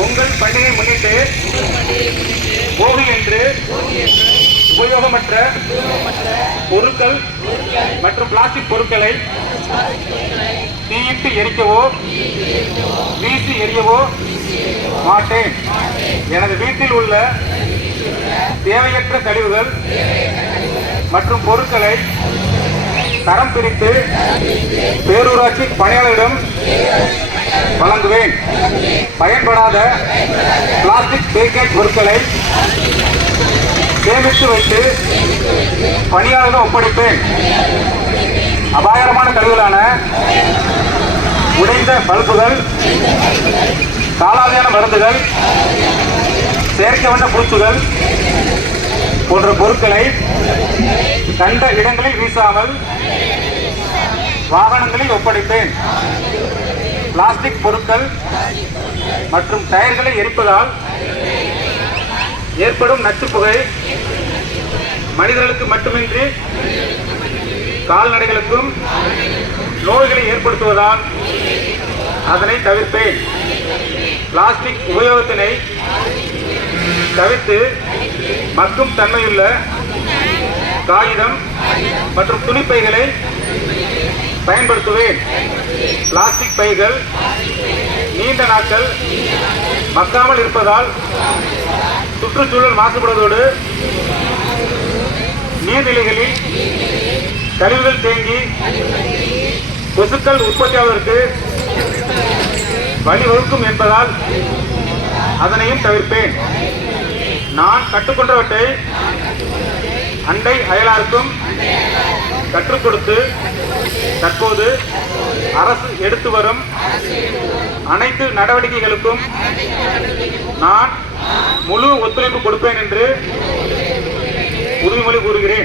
உங்கள் பண்டிகை முன்னிட்டு போகி என்று உபயோகமற்ற பொருட்கள் மற்றும் பிளாஸ்டிக் பொருட்களை தீயிட்டு எரிக்கவோ வீசி எறியவோ மாட்டேன். எனது வீட்டில் உள்ள தேவையற்ற கழிவுகள் மற்றும் பொருட்களை தரம் பிரித்து பேரூராட்சி பணியாளரிடம் வழங்குவேன். பயன்படாத பிளாஸ்டிக் பேக்கேஜ் பொருட்களை சேமித்து வைத்து பணியாளரிடம் ஒப்படைப்பேன். அபாயகரமான கழிவுகளான உடைந்த பல்புகள், காலாவதியான மருந்துகள், செயற்கை வண்ண பூச்சுகள் போன்ற பொருட்களை கண்ட இடங்களில் வீசாமல் வாகனங்களில் ஒப்படைப்பேன். பிளாஸ்டிக் பொருட்கள் மற்றும் டயர்களை எரிப்பதால் ஏற்படும் நச்சுப்புகை மனிதர்களுக்கு மட்டுமின்றி கால்நடைகளுக்கும் நோய்களை ஏற்படுத்துவதால் அதனை தவிர்ப்பேன். பிளாஸ்டிக் உபயோகத்தினை தவிர்த்து மக்கும் தன்மையுள்ள காகிதம் மற்றும் துணிப்பைகளை பயன்படுத்துவேன். பிளாஸ்டிக் பைகள் நீண்ட நாட்கள் மக்காமல் இருப்பதால் சுற்றுச்சூழல் மாசுபடுவதோடு நீர்நிலைகளில் கழிவுகள் தேங்கி கொசுக்கள் உற்பத்தியாவதற்கு வழிவகுக்கும் என்பதால் அதனையும் தவிர்ப்பேன். நான் கற்றுக்கொண்டவற்றை அண்டை அயலாருக்கும் கற்றுக் கொடுத்து தற்போது அரசு எடுத்து வரும் அனைத்து நடவடிக்கைகளுக்கும் நான் முழு ஒத்துழைப்பு கொடுப்பேன் என்று உறுதிமொழி கூறுகிறேன்.